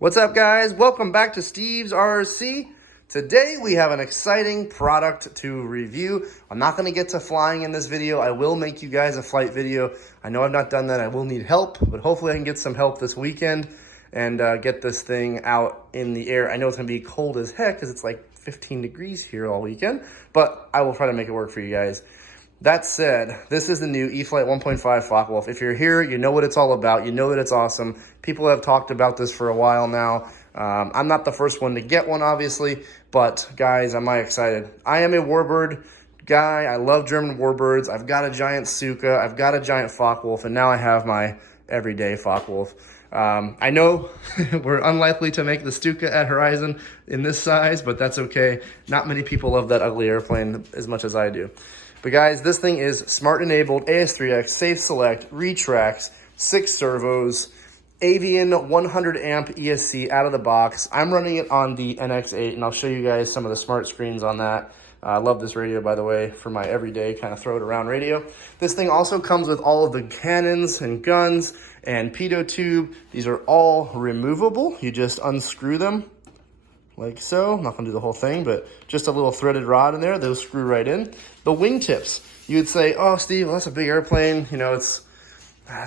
What's up, guys? Welcome back to Steve's RC. Today we have an exciting product to review. I'm not going to get to flying in this video. I will make you guys a flight video. I know I've not done that. I will need help, but hopefully I can get some help this weekend and get this thing out in the air. I know it's going to be cold as heck because it's like 15 degrees here all weekend, but I will try to make it work for you guys. That said, this is the new E-Flite 1.5 Focke-Wulf. If you're here, you know what it's all about. You know that it's awesome. People have talked about this for a while now. I'm not the first one to get one, obviously, but guys, am I excited. I am a warbird guy. I love German warbirds. I've got a giant Suka. I've got a giant Focke-Wulf, and now I have my everyday Focke-Wulf. I know we're unlikely to make the Stuka at Horizon in this size, but that's okay. Not many people love that ugly airplane as much as I do. But guys, this thing is smart enabled, AS3X, safe select, retracts, 6 servos, Avian 100 amp ESC out of the box. I'm running it on the NX8, and I'll show you guys some of the smart screens on that. I love this radio, by the way, for my everyday kind of throw it around radio. This thing also comes with all of the cannons and guns and pitot tube. These are all removable. You just unscrew them like so. I'm not gonna do the whole thing, but just a little threaded rod in there. Those screw right in. The wingtips. You would say, oh, Steve, well, that's a big airplane. You know, it's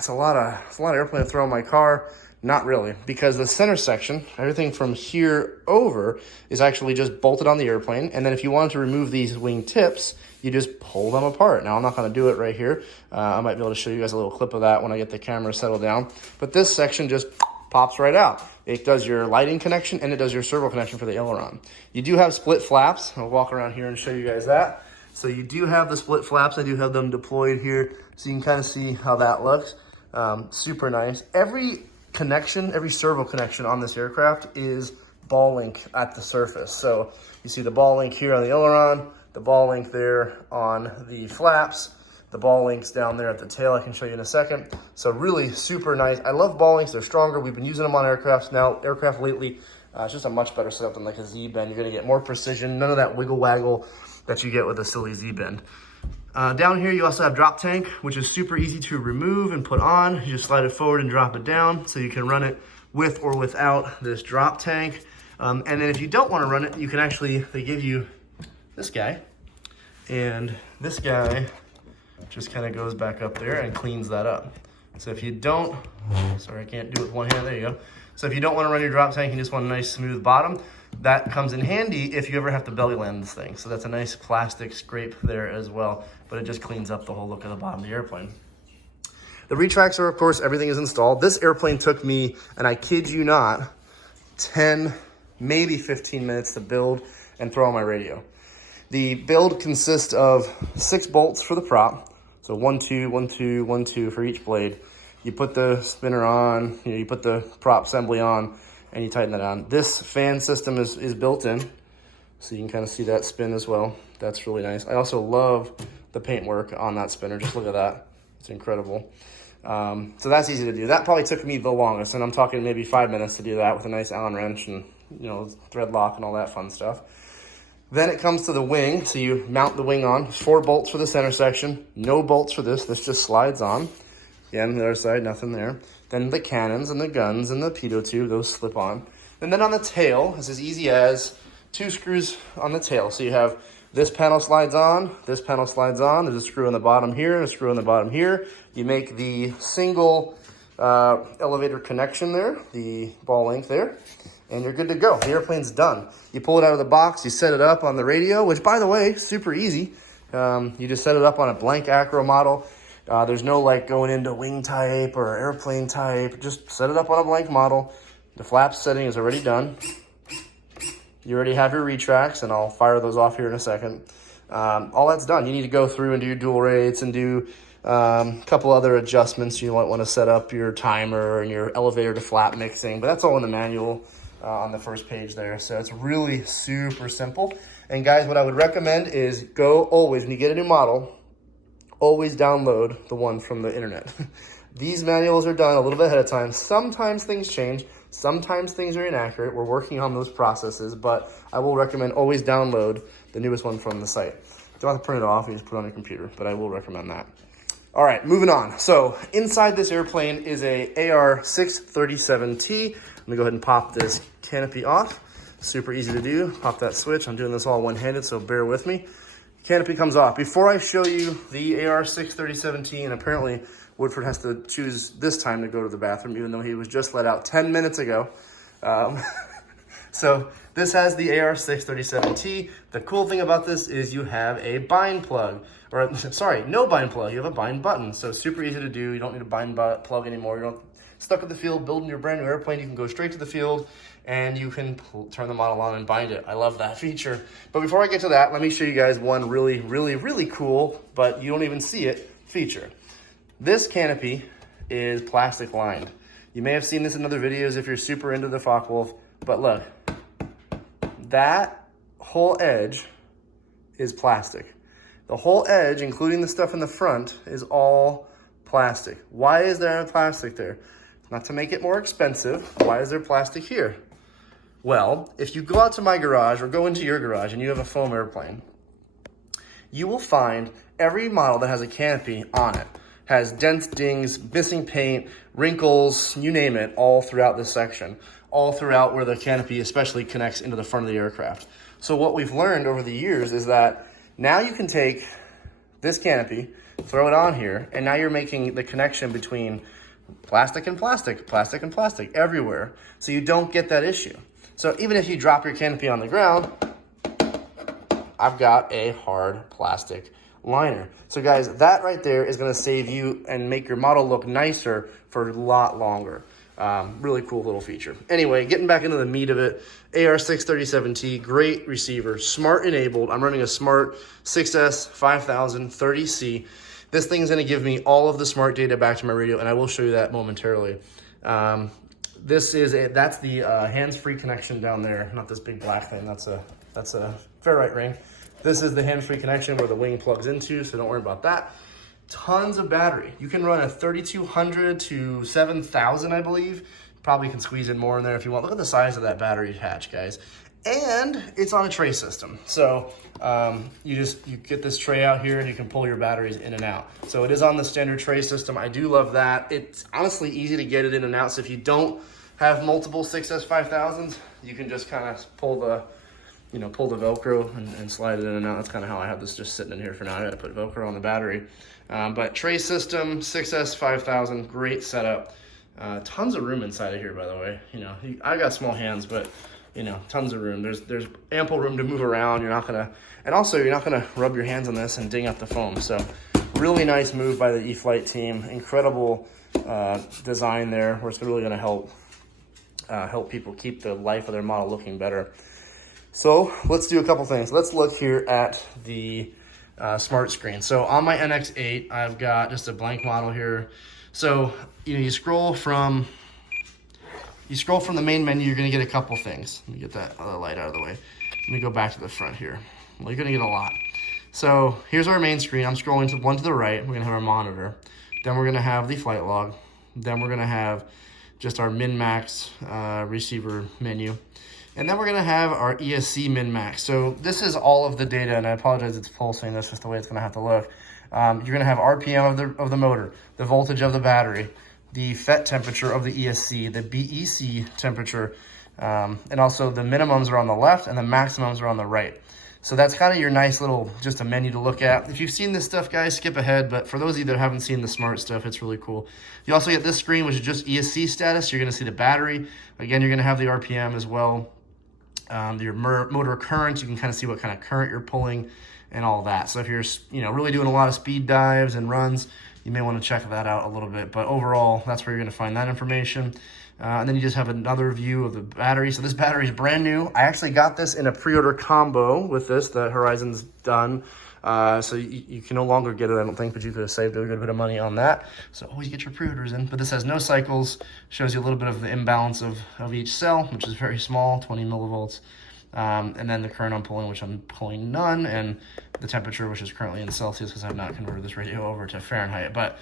a lot of airplane to throw in my car. Not really, because the center section, everything from here over, is actually just bolted on the airplane. And then if you wanted to remove these wing tips, you just pull them apart. Now, I'm not going to do it right here. I might be able to show you guys a little clip of that when I get the camera settled down. But this section just pops right out. It does your lighting connection and it does your servo connection for the aileron. You do have split flaps. I'll walk around here and show you guys that. So you do have the split flaps. I do have them deployed here, so you can kind of see how that looks. Super nice. Every connection, every servo connection on this aircraft is ball link at the surface. So you see the ball link here on the aileron, the ball link there on the flaps, the ball links down there at the tail. I can show you in a second. So really super nice. I love ball links. They're stronger. We've been using them on aircraft lately. It's just a much better setup than like a Z-bend. You're going to get more precision. None of that wiggle waggle that you get with a silly Z-bend. Down here, you also have drop tank, which is super easy to remove and put on. You just slide it forward and drop it down, so you can run it with or without this drop tank. And then if you don't want to run it, you can actually, they give you this guy, and this guy just kind of goes back up there and cleans that up. So if you don't, sorry, I can't do it with one hand, there you go. So if you don't want to run your drop tank, you just want a nice smooth bottom, that comes in handy if you ever have to belly land this thing. So that's a nice plastic scrape there as well, but it just cleans up the whole look of the bottom of the airplane. The retracts are, of course, everything is installed. This airplane took me, and I kid you not, 10, maybe 15 minutes to build and throw on my radio. The build consists of 6 bolts for the prop. So 1, 2, 1, 2, 1, 2 for each blade. You put the spinner on, you put the prop assembly on, and you tighten that on. This fan system is built in, so you can kind of see that spin as well. That's really nice. I also love the paintwork on that spinner. Just look at that. It's incredible. So that's easy to do. That probably took me the longest, and I'm talking maybe 5 minutes to do that with a nice Allen wrench and, you know, thread lock and all that fun stuff. Then it comes to the wing. So you mount the wing on. 4 bolts for the center section. No bolts for this. This just slides on. Again, the other side, nothing there. Then the cannons and the guns and the pitot tube, those slip on. And then on the tail, it's as easy as 2 screws on the tail. So you have this panel slides on, this panel slides on. There's a screw on the bottom here and a screw on the bottom here. You make the single elevator connection there, the ball link there, and you're good to go. The airplane's done. You pull it out of the box, you set it up on the radio, which, by the way, super easy. You just set it up on a blank acro model. There's no like going into wing type or airplane type. Just set it up on a blank model. The flap setting is already done. You already have your retracts, and I'll fire those off here in a second. All that's done. You need to go through and do your dual rates and do a couple other adjustments. You might want to set up your timer and your elevator to flap mixing, but that's all in the manual on the first page there. So it's really super simple. And guys, what I would recommend is go always, when you get a new model, always download the one from the internet. These manuals are done a little bit ahead of time. Sometimes things change. Sometimes things are inaccurate. We're working on those processes, but I will recommend always download the newest one from the site. Don't have to print it off, you just put it on your computer, but I will recommend that. All right, moving on. So inside this airplane is a AR637T. I'm gonna go ahead and pop this canopy off. Super easy to do. Pop that switch. I'm doing this all one-handed, so bear with me. Canopy comes off. Before I show you the AR637T, and apparently Woodford has to choose this time to go to the bathroom, even though he was just let out 10 minutes ago. So this has the AR637T. The cool thing about this is you have a bind plug, or sorry, no bind plug. You have a bind button. So super easy to do. You don't need a bind plug anymore. You're not stuck at the field building your brand new airplane. You can go straight to the field and you can turn the model on and bind it. I love that feature. But before I get to that, let me show you guys one really, really, really cool, but you don't even see it, feature. This canopy is plastic lined. You may have seen this in other videos if you're super into the Focke-Wulf, but look, that whole edge is plastic. The whole edge, including the stuff in the front, is all plastic. Why is there plastic there? Not to make it more expensive. Why is there plastic here? Well, if you go out to my garage or go into your garage and you have a foam airplane, you will find every model that has a canopy on it has dents, dings, missing paint, wrinkles, you name it, all throughout this section, all throughout where the canopy especially connects into the front of the aircraft. So what we've learned over the years is that now you can take this canopy, throw it on here, and now you're making the connection between plastic and plastic, plastic and plastic everywhere, so you don't get that issue. So even if you drop your canopy on the ground, I've got a hard plastic liner. So guys, that right there is gonna save you and make your model look nicer for a lot longer. Really cool little feature. Anyway, getting back into the meat of it, AR637T, great receiver, smart enabled. I'm running a smart 6S 5000 30C. This thing's gonna give me all of the smart data back to my radio, and I will show you that momentarily. That's the hands-free connection down there, not this big black thing. That's a ferrite ring. This is the hands-free connection where the wing plugs into, so don't worry about that. Tons of battery. You can run a 3200 to 7000, I believe. Probably can squeeze in more in there if you want. Look at the size of that battery hatch, guys. And it's on a tray system. So you get this tray out here and you can pull your batteries in and out. So it is on the standard tray system. I do love that. It's honestly easy to get it in and out. So if you don't have multiple 6S 5000s, you can just kind of pull the Velcro and slide it in and out. That's kind of how I have this just sitting in here for now. I got to put Velcro on the battery. But tray system, 6S 5000, great setup. Tons of room inside of here, by the way. I got small hands, but tons of room. There's ample room to move around. You're not gonna rub your hands on this and ding up the foam. So really nice move by the E-Flite team. Incredible design there, where it's really gonna help people keep the life of their model looking better. So let's do a couple things. Let's look here at the smart screen. So on my NX8, I've got just a blank model here. So you scroll from the main menu, you're gonna get a couple things. Let me get that other light out of the way. Let me go back to the front here. Well, you're gonna get a lot. So here's our main screen. I'm scrolling to one to the right. We're gonna have our monitor. Then we're gonna have the flight log. Then we're gonna have just our min-max receiver menu. And then we're gonna have our ESC min-max. So this is all of the data, and I apologize it's pulsing, that's just the way it's gonna have to look. You're gonna have RPM of the motor, the voltage of the battery, the FET temperature of the ESC, the BEC temperature, and also the minimums are on the left and the maximums are on the right. So that's kind of your nice little, just a menu to look at. If you've seen this stuff, guys, skip ahead, but for those of you that haven't seen the smart stuff, it's really cool. You also get this screen, which is just ESC status. You're gonna see the battery. Again, you're gonna have the RPM as well. Your motor current, you can kind of see what kind of current you're pulling and all that. So if you're really doing a lot of speed dives and runs, you may want to check that out a little bit. But overall, that's where you're going to find that information. And then you just have another view of the battery. So this battery is brand new. I actually got this in a pre-order combo with this that Horizon's done. So you can no longer get it, I don't think, but you could have saved a good bit of money on that. So always get your pre-orders in. But this has no cycles, shows you a little bit of the imbalance of each cell, which is very small, 20 millivolts. And then the current I'm pulling, which I'm pulling none, and the temperature, which is currently in Celsius because I've not converted this radio over to Fahrenheit. But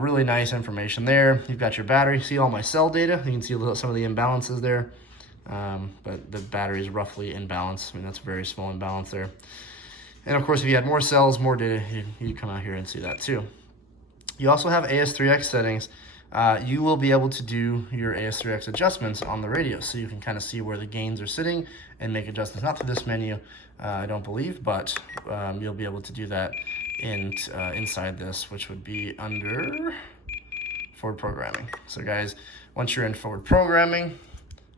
really nice information there. You've got your battery. See all my cell data. You can see some of the imbalances there. But the battery is roughly in balance. I mean, that's a very small imbalance there. And of course, if you had more cells, more data, you'd come out here and see that too. You also have AS3X settings. You will be able to do your AS3X adjustments on the radio, so you can kind of see where the gains are sitting and make adjustments. Not through this menu, I don't believe, but you'll be able to do that inside this, which would be under forward programming. So guys, once you're in forward programming,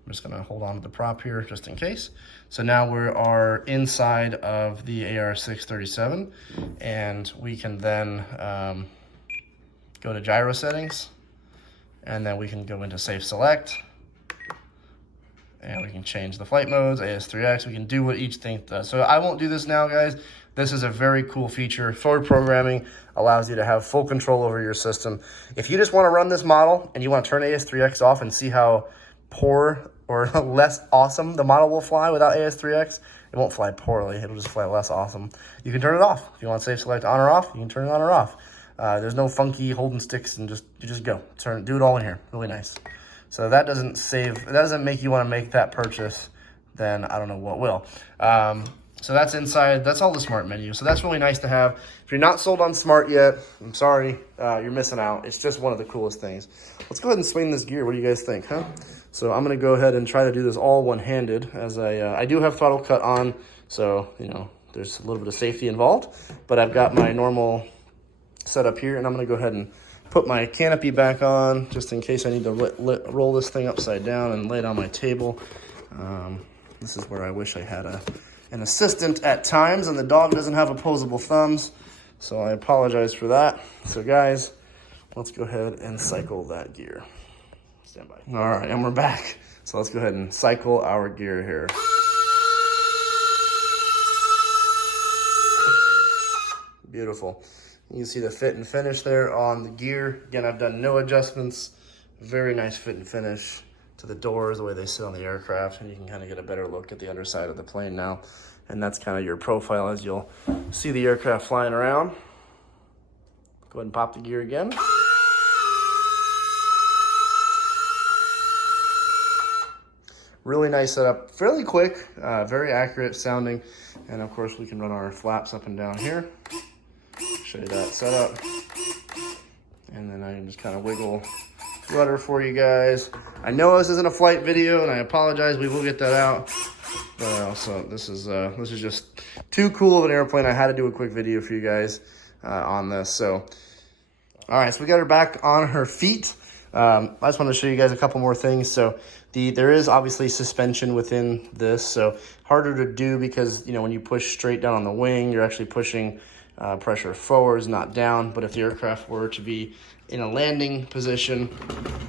I'm just gonna hold on to the prop here just in case. So now we are inside of the AR637, and we can then go to gyro settings, and then we can go into safe select, and we can change the flight modes, AS3X, we can do what each thing does. So I won't do this now, guys. This is a very cool feature. Forward programming allows you to have full control over your system. If you just wanna run this model and you wanna turn AS3X off and see how poor or less awesome the model will fly without AS3X, it won't fly poorly, it'll just fly less awesome. You can turn it off. If you want safe select on or off, you can turn it on or off. There's no funky holding sticks, and you just go. Do it all in here, really nice. So that doesn't make you wanna make that purchase, then I don't know what will. So that's inside, that's all the smart menu. So that's really nice to have. If you're not sold on smart yet, I'm sorry, you're missing out. It's just one of the coolest things. Let's go ahead and swing this gear. What do you guys think, huh? So I'm gonna go ahead and try to do this all one-handed, as I do have throttle cut on, so you know there's a little bit of safety involved, but I've got my normal setup here, and I'm gonna go ahead and put my canopy back on, just in case I need to roll this thing upside down and lay it on my table. This is where I wish I had an assistant at times, and the dog doesn't have opposable thumbs, so I apologize for that. So guys, let's go ahead and cycle that gear. Stand by. All right, and we're back. So let's go ahead and cycle our gear here. Beautiful. You can see the fit and finish there on the gear. Again, I've done no adjustments. Very nice fit and finish to the doors, the way they sit on the aircraft, and you can kind of get a better look at the underside of the plane now. And that's kind of your profile as you'll see the aircraft flying around. Go ahead and pop the gear again. Really nice setup, fairly quick, very accurate sounding. And of course we can run our flaps up and down here. Show you that setup. And then I can just kind of wiggle rudder for you guys. I know this isn't a flight video, and I apologize, we will get that out. But also, this is just too cool of an airplane. I had to do a quick video for you guys on this. So, all right, so we got her back on her feet. I just want to show you guys a couple more things. So there is obviously suspension within this, so harder to do because, you know, when you push straight down on the wing, you're actually pushing pressure forwards, not down. But if the aircraft were to be in a landing position,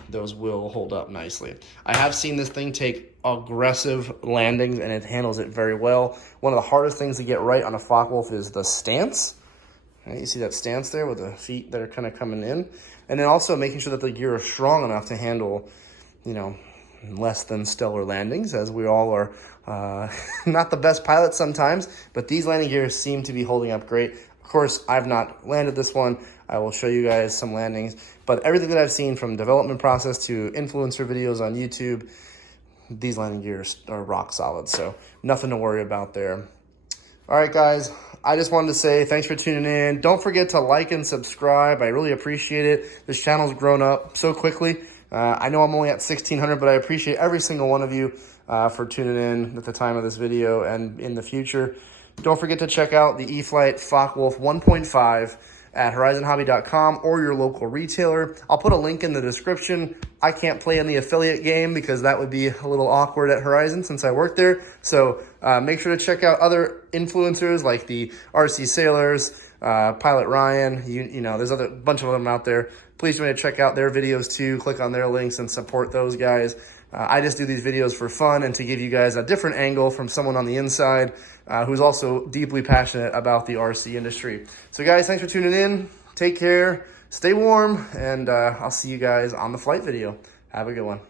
those will hold up nicely. I have seen this thing take aggressive landings, and it handles it very well. One of the hardest things to get right on a Focke-Wulf is the stance. Right, you see that stance there with the feet that are kind of coming in. And then also making sure that the gear is strong enough to handle, you know, less than stellar landings, as we all are not the best pilots sometimes, but these landing gears seem to be holding up great. Of course, I've not landed this one. I will show you guys some landings, but everything that I've seen from development process to influencer videos on YouTube, these landing gears are rock solid, so nothing to worry about there. All right, guys, I just wanted to say thanks for tuning in. Don't forget to like and subscribe. I really appreciate it. This channel's grown up so quickly. I know I'm only at 1,600, but I appreciate every single one of you for tuning in at the time of this video and in the future. Don't forget to check out the E-Flite Focke-Wulf 1.5 at horizonhobby.com or your local retailer. I'll put a link in the description. I can't play in the affiliate game because that would be a little awkward at Horizon since I work there. So make sure to check out other influencers like the RC Sailors, Pilot Ryan. You know, there's a bunch of them out there. Please join to check out their videos too. Click on their links and support those guys. I just do these videos for fun and to give you guys a different angle from someone on the inside who's also deeply passionate about the RC industry. So guys, thanks for tuning in. Take care, stay warm, and I'll see you guys on the flight video. Have a good one.